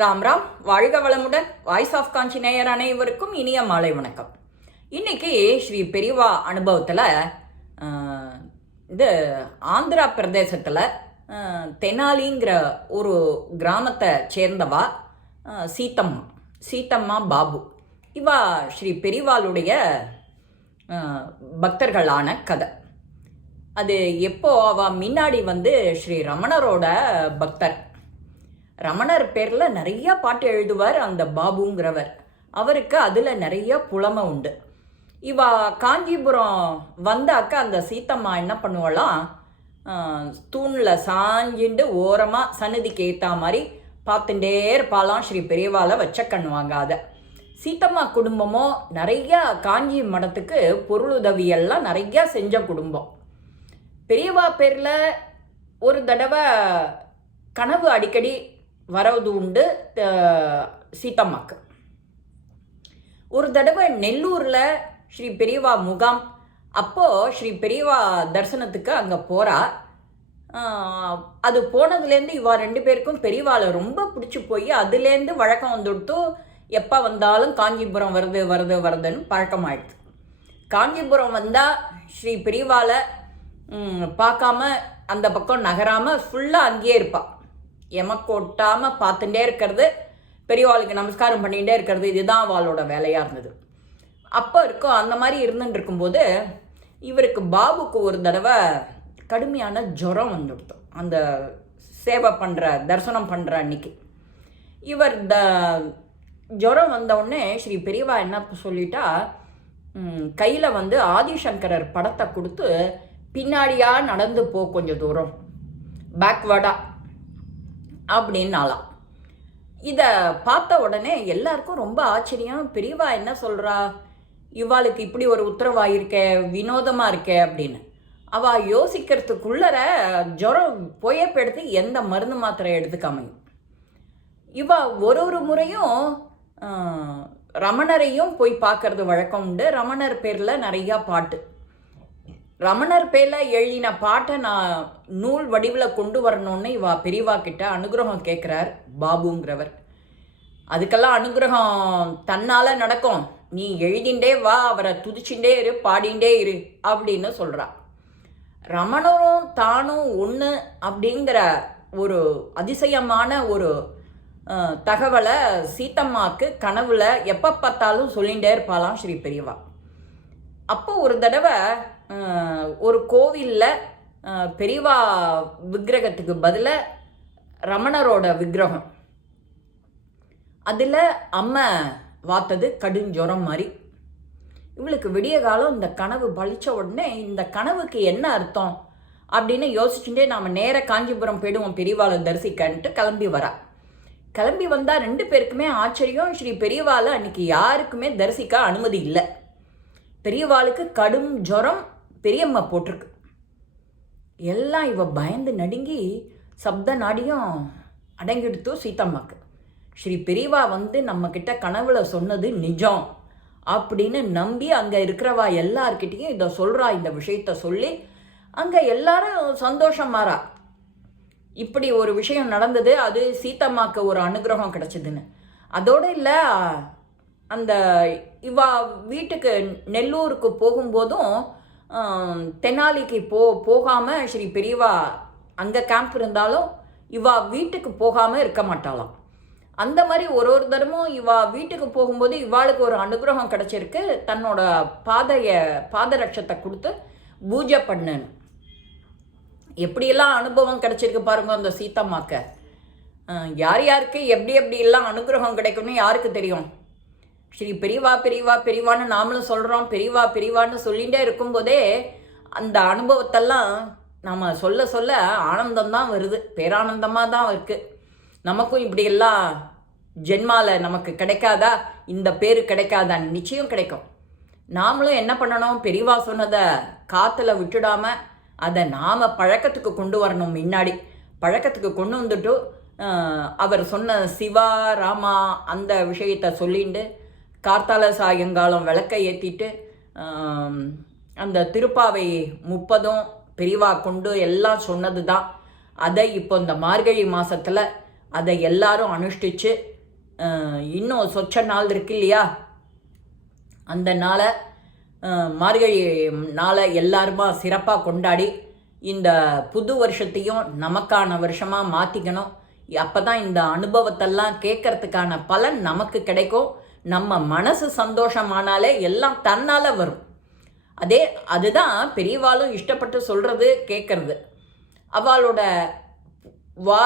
ராம் ராம் வாழ்க வளமுடன். Voice of காஞ்சி நேயர் அனைவருக்கும் இனிய மாலை வணக்கம். இன்னைக்கு ஸ்ரீ பெரியவா அனுபவத்தில் இது ஆந்திரா பிரதேசத்தில் தெனாலிங்கிற ஒரு கிராமத்தை சேர்ந்தவா சீத்தம்மா சீத்தம்மா பாபு. இவா ஸ்ரீ பெரியவாளுடைய பக்தர்களான கதை. அது எப்போ அவ முன்னாடி வந்து ஸ்ரீ ரமணரோட பக்தர். ரமணர் பேரில் நிறைய பாட்டு எழுதுவார் அந்த பாபுங்கிறவர். அவருக்கு அதில் நிறைய புலமை உண்டு. இவா காஞ்சிபுரம் வந்தாக்க அந்த சீத்தம்மா என்ன பண்ணுவாளாம் தூணில் சாஞ்சிண்டு ஓரமாக சன்னதிக்கு ஏற்ற மாதிரி பார்த்துட்டே இருப்பாளாம். ஸ்ரீ பெரியவாலை வச்ச கண் வாங்காத சீத்தம்மா குடும்பமும் நிறைய காஞ்சி மடத்துக்கு பொருளுதவியெல்லாம் நிறையா செஞ்ச குடும்பம். பெரியவா பேரில் ஒரு தடவை கனவு அடிக்கடி வரவது உண்டு த- சீத்தம்மாக்கு. ஒரு தடவை நெல்லூரில் ஸ்ரீ பெரியவா முகாம் அப்போது ஸ்ரீ பெரியவா தரிசனத்துக்கு அங்கே போகிறா அது போனதுலேருந்து இவா ரெண்டு பேருக்கும் பெரியவாளை ரொம்ப பிடிச்சி போய் அதுலேருந்து வழக்கம் வந்துடுத்து எப்போ வந்தாலும் காஞ்சிபுரம் வருது வருது வருதுன்னு பழக்கமாயிடுது. காஞ்சிபுரம் வந்தால் ஸ்ரீ பெரியவாளை பார்க்காம அந்த பக்கம் நகராமல் ஃபுல்லாக அங்கேயே இருப்பாள் எமக்கு ஒட்டாமல் பார்த்துட்டே இருக்கிறது. பெரியவாளுக்கு நமஸ்காரம் பண்ணிகிட்டே இருக்கிறது. இதுதான் அவளோட வேலையாக இருந்தது. அப்போ இருக்கும் அந்த மாதிரி இருந்துட்டு இருக்கும்போது இவருக்கு பாபுக்கு ஒரு தடவை கடுமையான ஜுரம் வந்துடுத்தோம் அந்த சேவை பண்ணுற தரிசனம் பண்ணுற அன்னைக்கு. இவர் த ஜுரம் வந்தவுடனே ஸ்ரீ பெரியவா என்ன சொல்லிட்டா கையில் வந்து ஆதிசங்கரர் படத்தை கொடுத்து பின்னாடியாக நடந்து போ கொஞ்சம் தூரம். பேக்வேர்டாக அப்படின்னாலாம் இதை பார்த்த உடனே எல்லாருக்கும் ரொம்ப ஆச்சரியம். பெரியவா என்ன சொல்கிறா இவாளுக்கு இப்படி ஒரு உத்தரவாயிருக்கே வினோதமாக இருக்கே அப்படின்னு. அவள் யோசிக்கிறதுக்குள்ளர ஜுரம் புயப்படுத்தி எந்த மருந்து மாத்திரை எடுத்துக்காமையும் இவ ஒரு ஒரு முறையும் ரமணரையும் போய் பார்க்கறது வழக்கம் உண்டு. ரமணர் பேரில் நிறையா பாட்டு. ரமணர் பேரில் எழுதின பாட்டை நான் நூல் வடிவில் கொண்டு வரணும்னு இவா பெரியவா கிட்ட அனுகிரகம் கேட்குறார் பாபுங்கிறவர். அதுக்கெல்லாம் அனுகிரகம் தன்னால் நடக்கும். நீ எழுதிண்டே வா அவரை துதிச்சுட்டே இரு பாடிண்டே இரு அப்படின்னு சொல்கிறா ரமணரும் தானும் ஒன்று அப்படிங்கிற ஒரு அதிசயமான ஒரு தகவலை சீத்தம்மாவுக்கு கனவுல எப்போ பார்த்தாலும் சொல்லிகிட்டே இருப்பாளாம் ஸ்ரீ பெரியவா. அப்போ ஒரு தடவை ஒரு கோவிலில் பெரியவா விக்கிரகத்துக்கு பதிலாக ரமணரோட விக்கிரகம். அதில் அம்மை வாத்தது கடுஞ்சொரம் மாதிரி இவளுக்கு விடிய காலம் இந்த கனவு பழித்த உடனே இந்த கனவுக்கு என்ன அர்த்தம்? அப்படின்னு யோசிச்சுட்டே நாம் நேர காஞ்சிபுரம் போயிடுவோம் பெரியவாளை தரிசிக்கன்ட்டு கிளம்பி வரா. கிளம்பி வந்தால் ரெண்டு பேருக்குமே ஆச்சரியம். ஸ்ரீ பெரியவாளை அன்னைக்கு யாருக்குமே தரிசிக்க அனுமதி இல்லை. பெரியவாளுக்கு கடும் ஜுரம் பெரியம்மா போட்டிருக்கு. எல்லாம் இவ பயந்து நடுங்கி சப்த நாடியும் அடங்கிடுத்து சீத்தம்மாக்கு ஸ்ரீ பெரியவா வந்து நம்மக்கிட்ட கனவுல சொன்னது நிஜம் அப்படின்னு நம்பி அங்கே இருக்கிறவா எல்லார்கிட்டேயும் இதை சொல்கிறா இந்த விஷயத்த சொல்லி அங்கே எல்லாரும் சந்தோஷம் மாறா இப்படி ஒரு விஷயம் நடந்தது அது சீத்தம்மாக்கு ஒரு அனுகிரகம் கிடச்சிதுன்னு. அதோடு இல்லை அந்த இவா வீட்டுக்கு நெல்லூருக்கு போகும்போதும் தென்னாலிக்கு தெனாலிக்கு போ போகாமல் ஸ்ரீ பெரியவா அங்கே கேம்ப் இருந்தாலும் இவா வீட்டுக்கு போகாமல் இருக்க மாட்டாளாம். அந்த மாதிரி ஒரு ஒரு தரமும் இவா வீட்டுக்கு போகும்போது இவாளுக்கு ஒரு அனுகிரகம் கிடச்சிருக்கு. தன்னோட பாதைய பாதரட்சத்தை கொடுத்து பூஜை பண்ணுன்னு. எப்படியெல்லாம் அனுபவம் கிடச்சிருக்கு பாருங்க அந்த சீத்தம்மாக்க. யார் யாருக்கு எப்படி எப்படி எல்லாம் அனுகிரகம் கிடைக்கும்னு யாருக்கு தெரியும்? ஸ்ரீ பெரியவா பெரியவா பெரியவான்னு நாமளும் சொல்கிறோம் பெரியவா பெரியவான்னு சொல்லிகிட்டே இருக்கும்போதே அந்த அனுபவத்தெல்லாம் நம்ம சொல்ல சொல்ல ஆனந்தம்தான் வருது. பேரானந்தமாக தான் இருக்குது நமக்கும் இப்படியெல்லாம் ஜென்மால நமக்கு கிடைக்காதா? இந்த பேர் கிடைக்காதா நிச்சயம் கிடைக்கும். நாமளும் என்ன பண்ணணும்? பெரியவா சொன்னதை காற்றுல விட்டுடாம அதை நாம் பழக்கத்துக்கு கொண்டு வரணும் முன்னாடி. பழக்கத்துக்கு கொண்டு வந்துட்டு அவர் சொன்ன சிவா ராமா அந்த விஷயத்தை சொல்லிண்டு கார்த்தால சாயங்காலம் விளக்கை ஏற்றிட்டு அந்த திருப்பாவை முப்பதும் பிரிவாக கொண்டு எல்லாம் சொன்னது தான் அதை இப்போ இந்த மார்கழி மாதத்தில் அதை எல்லாரும் அனுஷ்டிச்சு இன்னும் சொச்ச நாள் இருக்கு இல்லையா? அந்த நாளை மார்கழி நாளை எல்லாருமா சிறப்பாக கொண்டாடி இந்த புது வருஷத்தையும் நமக்கான வருஷமாக மாற்றிக்கணும் அப்போ தான் இந்த அனுபவத்தெல்லாம் கேட்கறதுக்கான பலன் நமக்கு கிடைக்கும். நம்ம மனசு சந்தோஷமானாலே எல்லாம் தன்னால் வரும். அதே அதுதான் பெரியவாளும் இஷ்டப்பட்டு சொல்கிறது கேட்கறது அவளோட வா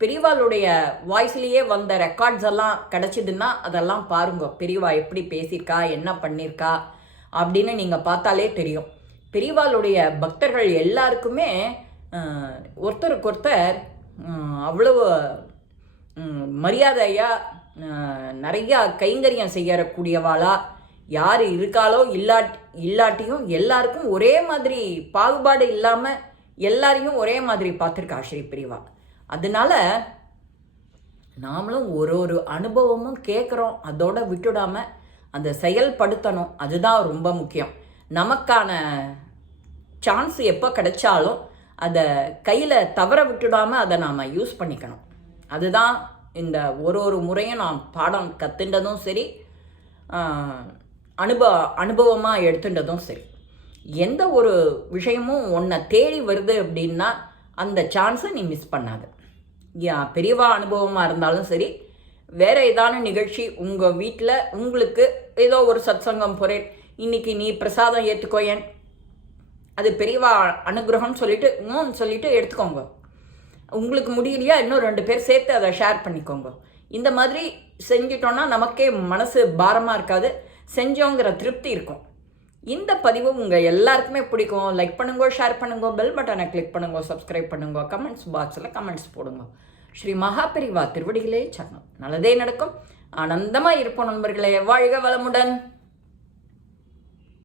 பெரியவாளுடைய வாய்ஸ்லேயே வந்த ரெக்கார்ட்ஸ் எல்லாம் கிடச்சிதுன்னா அதெல்லாம் பாருங்க. பெரியவா எப்படி பேசியிருக்கா என்ன பண்ணியிருக்கா அப்படின்னு நீங்கள் பார்த்தாலே தெரியும். பெரியவாளுடைய பக்தர்கள் எல்லாருக்குமே ஒருத்தருக்கு ஒருத்தர் அவ்வளவு மரியாதையாக நிறையா கைங்கரியம் செய்யறக்கூடியவாளா? யார் இருக்காளோ இல்லாட் இல்லாட்டியும் எல்லாருக்கும் ஒரே மாதிரி பாகுபாடு இல்லாமல் எல்லாரையும் ஒரே மாதிரி பார்த்துருக்கா ஸ்ரீ பிரிவா. அதனால நாமளும் ஒரு ஒரு அனுபவமும் கேட்குறோம் அதோட விட்டுடாமல் அந்த செயல்படுத்தணும். அதுதான் ரொம்ப முக்கியம். நமக்கான சான்ஸ் எப்போ கிடைச்சாலும் அதை கையில் தவற விட்டுடாமல் அதை நாம் யூஸ் பண்ணிக்கணும். அதுதான் இந்த ஒரு ஒரு முறையும் நான் பாடம் கற்றுண்டதும் சரி அனுப அனுபவ அனுபவமாக எடுத்துட்டதும் சரி. எந்த ஒரு விஷயமும் உன்னை தேடி வருது அப்படின்னா அந்த சான்ஸை நீ மிஸ் பண்ணாத. யா பெரியவா அனுபவமாக இருந்தாலும் சரி வேற ஏதான நிகழ்ச்சி உங்கள் வீட்டில் உங்களுக்கு ஏதோ ஒரு சத்சங்கம் போகிறேன் இன்னைக்கு நீ பிரசாதம் ஏற்றுக்கோயேன் அது பெரியவா அனுகிரகம்னு சொல்லிட்டு ம் சொல்லிட்டு எடுத்துக்கோங்க. உங்களுக்கு முடியலையா? இன்னும் ரெண்டு பேர் சேர்த்து அதை ஷேர் பண்ணிக்கோங்க. இந்த மாதிரி செஞ்சிட்டோன்னா நமக்கே மனசு பாரமாக இருக்காது. செஞ்சோங்கிற திருப்தி இருக்கும். இந்த பதிவு உங்கள் எல்லாருக்குமே பிடிக்கும். லைக் பண்ணுங்க ஷேர் பண்ணுங்க பெல் பட்டனை கிளிக் பண்ணுங்க சப்ஸ்கிரைப் பண்ணுங்க கமெண்ட்ஸ் பாக்ஸில் கமெண்ட்ஸ் போடுங்க. ஸ்ரீ மகாபெரிவா திருவடிகளே சரணம். நல்லதே நடக்கும். ஆனந்தமாக இருப்போம் நண்பர்களே. வாழ்க வளமுடன்.